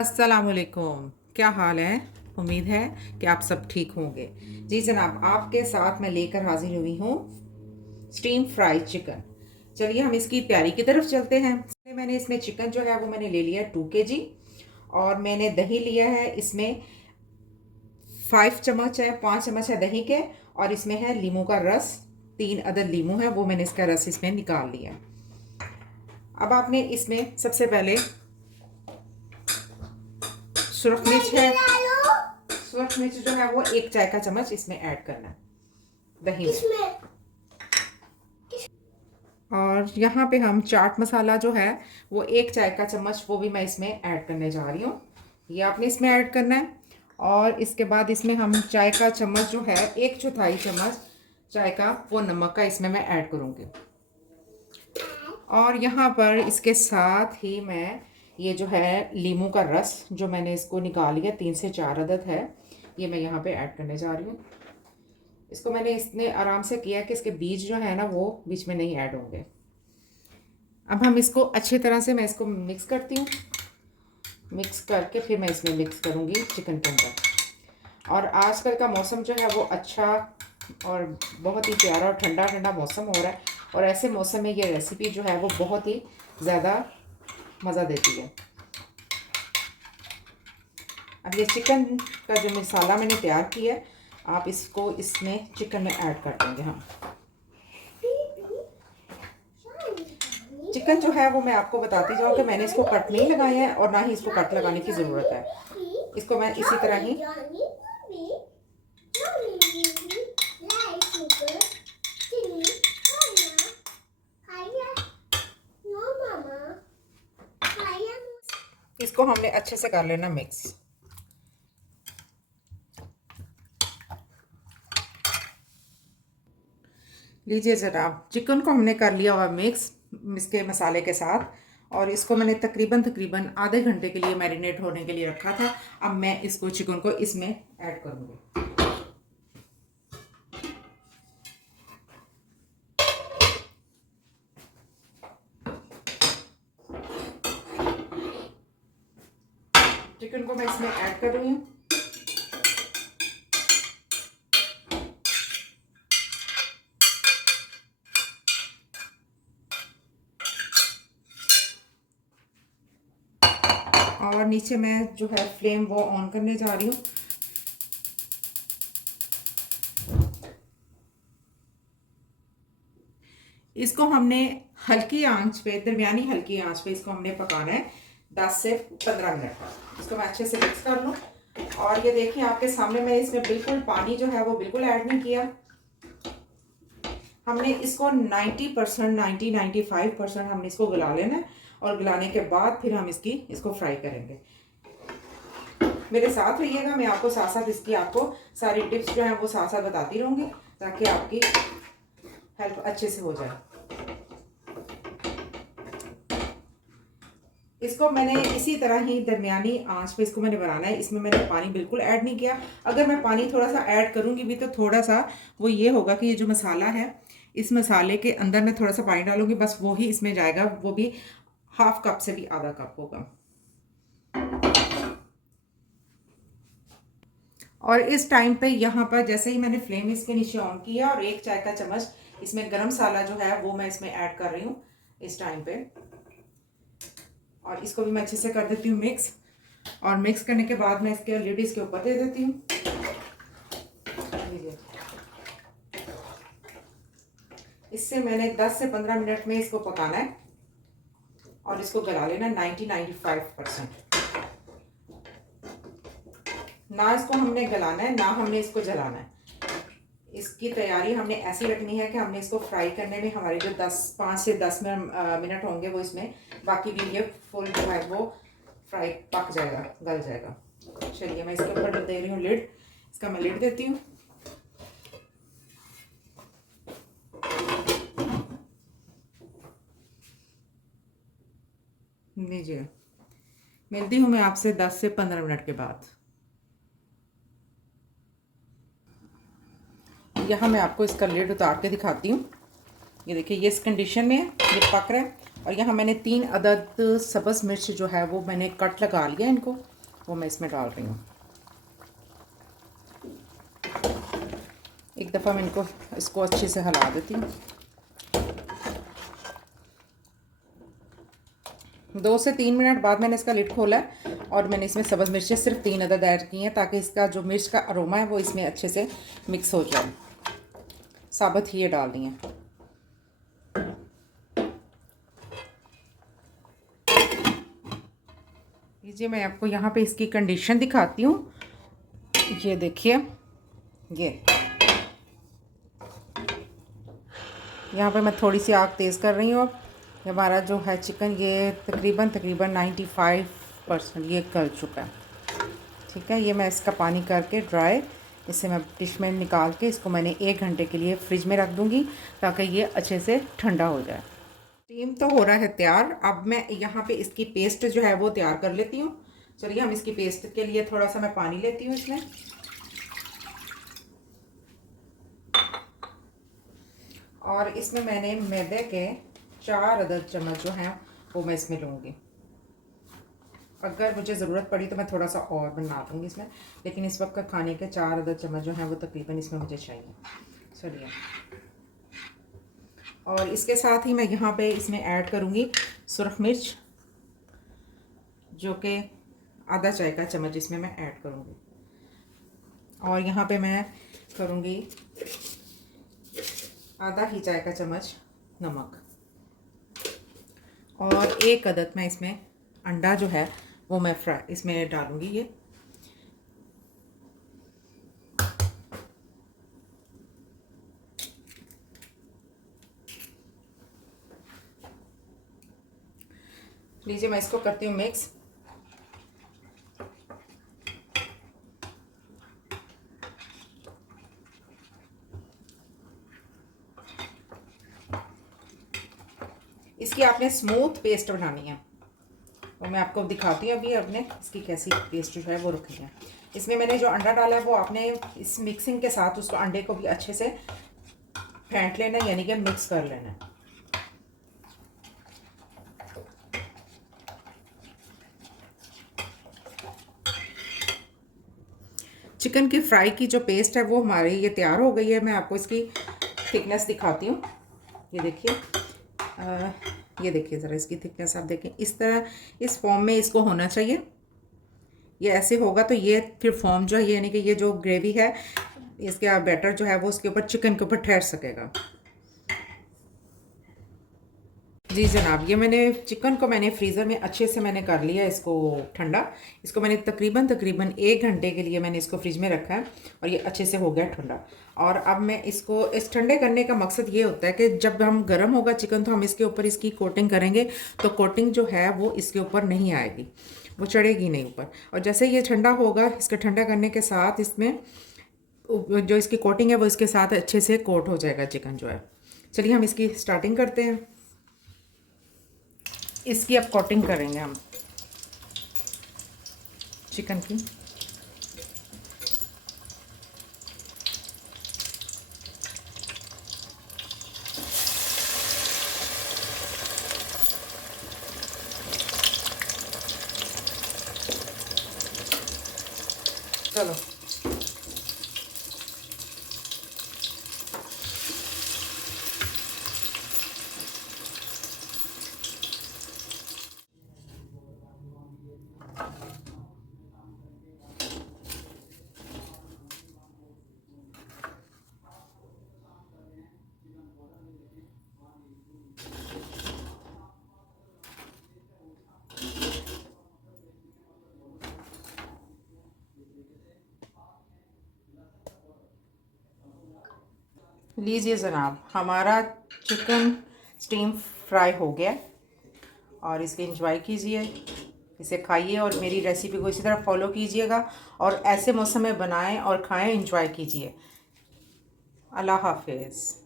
अस्सलामुअलैकुम। क्या हाल है? उम्मीद है कि आप सब ठीक होंगे। जी जनाब, आपके साथ मैं लेकर हाजिर हुई हूँ स्टीम फ्राइड चिकन। चलिए हम इसकी तैयारी की तरफ चलते हैं। मैंने इसमें चिकन जो है वो मैंने ले लिया 2 kg, और मैंने दही लिया है। इसमें 5 चम्मच है, 5 चम्मच है दही के, और इसमें है लीमू का रस। 3 अदद लीमू है, वो मैंने इसका रस इसमें निकाल लिया। अब आपने इसमें सबसे पहले सुरख मिर्च है, सुरख मिर्च जो है वो 1 चाय का चम्मच इसमें ऐड करना है दही में। और यहाँ पे हम चाट मसाला जो है वो 1 चाय का चम्मच वो भी मैं इसमें ऐड करने जा रही हूँ। ये आपने इसमें ऐड करना है। और इसके बाद इसमें हम चाय का चम्मच जो है 1/4 चम्मच चाय का वो नमक का इसमें मैं ऐड करूँगी। और यहाँ पर इसके साथ ही मैं ये जो है लीमू का रस जो मैंने इसको निकाल लिया 3 से 4 अदद है, ये मैं यहाँ पे ऐड करने जा रही हूँ। इसको मैंने इतने आराम से किया कि इसके बीज जो है ना वो बीच में नहीं ऐड होंगे। अब हम इसको अच्छी तरह से मैं इसको मिक्स करती हूँ। मिक्स करके फिर मैं इसमें मिक्स करूँगी चिकन के अंदर। और आजकल का मौसम जो है वो अच्छा और बहुत ही प्यारा और ठंडा ठंडा मौसम हो रहा है, और ऐसे मौसम में ये रेसिपी जो है वो बहुत ही ज़्यादा मज़ा देती है। अब ये चिकन का जो मसाला मैंने तैयार किया है, आप इसको इसमें चिकन में ऐड कर देंगे हम। चिकन जो है वो मैं आपको बताती जाऊँ कि मैंने इसको कट नहीं लगाया है, और ना ही इसको कट लगाने की ज़रूरत है। इसको मैं इसी तरह ही इसको हमने अच्छे से कर लेना मिक्स। लीजिए जनाब, चिकन को हमने कर लिया हुआ मिक्स इसके मसाले के साथ, और इसको मैंने तकरीबन तकरीबन आधे घंटे के लिए मैरिनेट होने के लिए रखा था। अब मैं इसको चिकन को इसमें ऐड करूँगी। चिकन को मैं इसमें ऐड कर रही हूँ। और नीचे मैं जो है फ्लेम वो ऑन करने जा रही हूँ। इसको हमने हल्की आंच पे, दरमियानी हल्की आंच पे इसको हमने पकाना है 10 से 15 मिनट तक। इसको मैं अच्छे से मिक्स कर लूँ। और ये देखिए आपके सामने मैं इसमें बिल्कुल पानी जो है वो बिल्कुल ऐड नहीं किया। हमने इसको 90% 95% हमने इसको गला लेना है, और गलाने के बाद फिर हम इसको फ्राई करेंगे। मेरे साथ रहिएगा, मैं आपको साथ साथ इसकी आपको सारी टिप्स जो हैं वो साथ साथ बताती रहूँगी, ताकि आपकी हेल्प अच्छे से हो जाए। इसको मैंने इसी तरह ही दरमियानी आंच पे इसको मैंने बनाना है। इसमें मैंने पानी बिल्कुल ऐड नहीं किया। अगर मैं पानी थोड़ा सा ऐड करूँगी भी तो थोड़ा सा वो ये होगा कि ये जो मसाला है, इस मसाले के अंदर मैं थोड़ा सा पानी डालूंगी, बस वो ही इसमें जाएगा, वो भी ½ कप से भी आधा कप होगा। और इस टाइम पे यहाँ पर जैसे ही मैंने फ्लेम इसके नीचे ऑन किया, और 1 चाय का चम्मच इसमें गरम मसाला जो है वो मैं इसमें ऐड कर रही हूँ इस टाइम पे। और इसको भी मैं अच्छे से कर देती हूँ मिक्स। और मिक्स करने के बाद मैं इसके लिड इसके ऊपर दे देती हूँ। इससे मैंने 10 से 15 मिनट में इसको पकाना है, और इसको गला लेना 90-95%। ना इसको हमने गलाना है, ना हमने इसको जलाना है। इसकी तैयारी हमने ऐसी रखनी है कि हमने इसको फ्राई करने में हमारे जो 5 से 10 मिनट होंगे वो इसमें, बाकी भी ये फुल जो है वो फ्राई पक जाएगा, गल जाएगा। चलिए मैं इसके ऊपर दे रही हूँ लिड। इसका मैं लिड देती हूँ। लीजिए, मिलती हूँ मैं आपसे 10 से 15 मिनट के बाद। यहाँ मैं आपको इसका लिड उतार के दिखाती हूँ। ये देखिए, ये इस कंडीशन में है, ये पक रहा है। और यहाँ मैंने 3 अदद सब्ज़ मिर्च जो है वो मैंने कट लगा लिया इनको। वो मैं इसमें डाल रही हूँ। एक दफ़ा मैं इसको अच्छे से हिला देती हूँ। 2 से 3 मिनट बाद मैंने इसका लिड खोला है और मैंने इसमें सब्ज़ मिर्चें सिर्फ 3 अदद ऐड की हैं ताकि इसका जो मिर्च का अरोमा है वो इसमें अच्छे से मिक्स हो जाए। साबुत ही ये डालनी है। लीजिए मैं आपको यहाँ पे इसकी कंडीशन दिखाती हूँ। ये देखिए, ये यहाँ पे मैं थोड़ी सी आग तेज़ कर रही हूँ। अब हमारा जो है चिकन ये तकरीबन 95% ये गल चुका है। ठीक है, ये मैं इसका पानी करके ड्राई इसे मैं डिश में निकाल के इसको मैंने 1 घंटे के लिए फ्रिज में रख दूँगी ताकि ये अच्छे से ठंडा हो जाए। स्टीम तो हो रहा है तैयार। अब मैं यहाँ पे इसकी पेस्ट जो है वो तैयार कर लेती हूँ। चलिए हम इसकी पेस्ट के लिए थोड़ा सा मैं पानी लेती हूँ इसमें, और इसमें मैंने मैदे के 4 अदद चम्मच जो हैं वो मैं इसमें लूँगी। अगर मुझे ज़रूरत पड़ी तो मैं थोड़ा सा और बना दूँगी इसमें, लेकिन इस वक्त खाने के 4 अदद चम्मच जो हैं वो तकरीबन इसमें मुझे चाहिए। चलिए, और इसके साथ ही मैं यहाँ पे इसमें ऐड करूँगी सुरख मिर्च, जो कि आधा चाय का चम्मच इसमें मैं ऐड करूँगी। और यहाँ पे मैं करूँगी आधा ही चाय का चम्मच नमक, और 1 अदद मैं इसमें अंडा जो है वो मैं इसमें डालूँगी। ये लीजिए मैं इसको करती हूँ मिक्स। इसकी आपने स्मूथ पेस्ट बनानी है, वो मैं आपको दिखाती हूँ अभी आपने इसकी कैसी पेस्ट जो है वो रखनी है। इसमें मैंने जो अंडा डाला है वो आपने इस मिक्सिंग के साथ उसको अंडे को भी अच्छे से फेंट लेना है, यानी कि मिक्स कर लेना है। चिकन की फ्राई की जो पेस्ट है वो हमारी ये तैयार हो गई है। मैं आपको इसकी थिकनेस दिखाती हूँ। ये देखिए, ये देखिए ज़रा इसकी थिकनेस आप देखें, इस तरह इस फॉर्म में इसको होना चाहिए। ये ऐसे होगा तो ये फिर फॉर्म जो है यानी कि ये जो ग्रेवी है इसका बैटर जो है वो उसके ऊपर चिकन के ऊपर ठहर सकेगा। जी जनाब, ये मैंने चिकन को मैंने फ्रीज़र में अच्छे से मैंने कर लिया इसको ठंडा। इसको मैंने तकरीबन 1 घंटे के लिए मैंने इसको फ्रिज में रखा है और ये अच्छे से हो गया ठंडा। और अब मैं इसको इस ठंडे करने का मकसद ये होता है कि जब हम गर्म होगा चिकन तो हम इसके ऊपर इसकी कोटिंग करेंगे तो कोटिंग जो है वो इसके ऊपर नहीं आएगी, वो चढ़ेगी नहीं ऊपर। और जैसे ये ठंडा होगा, इसके ठंडा करने के साथ इसमें जो इसकी कोटिंग है वो इसके साथ अच्छे से कोट हो जाएगा चिकन जो है। चलिए हम इसकी स्टार्टिंग करते हैं। इसकी अब कोटिंग करेंगे हम चिकन की। चलो लीजिए जनाब, हमारा चिकन स्टीम फ्राई हो गया और इसके एंजॉय कीजिए, इसे खाइए और मेरी रेसिपी को इसी तरह फॉलो कीजिएगा और ऐसे मौसम में बनाएं और खाएं, एंजॉय कीजिए। अल्लाह हाफिज़।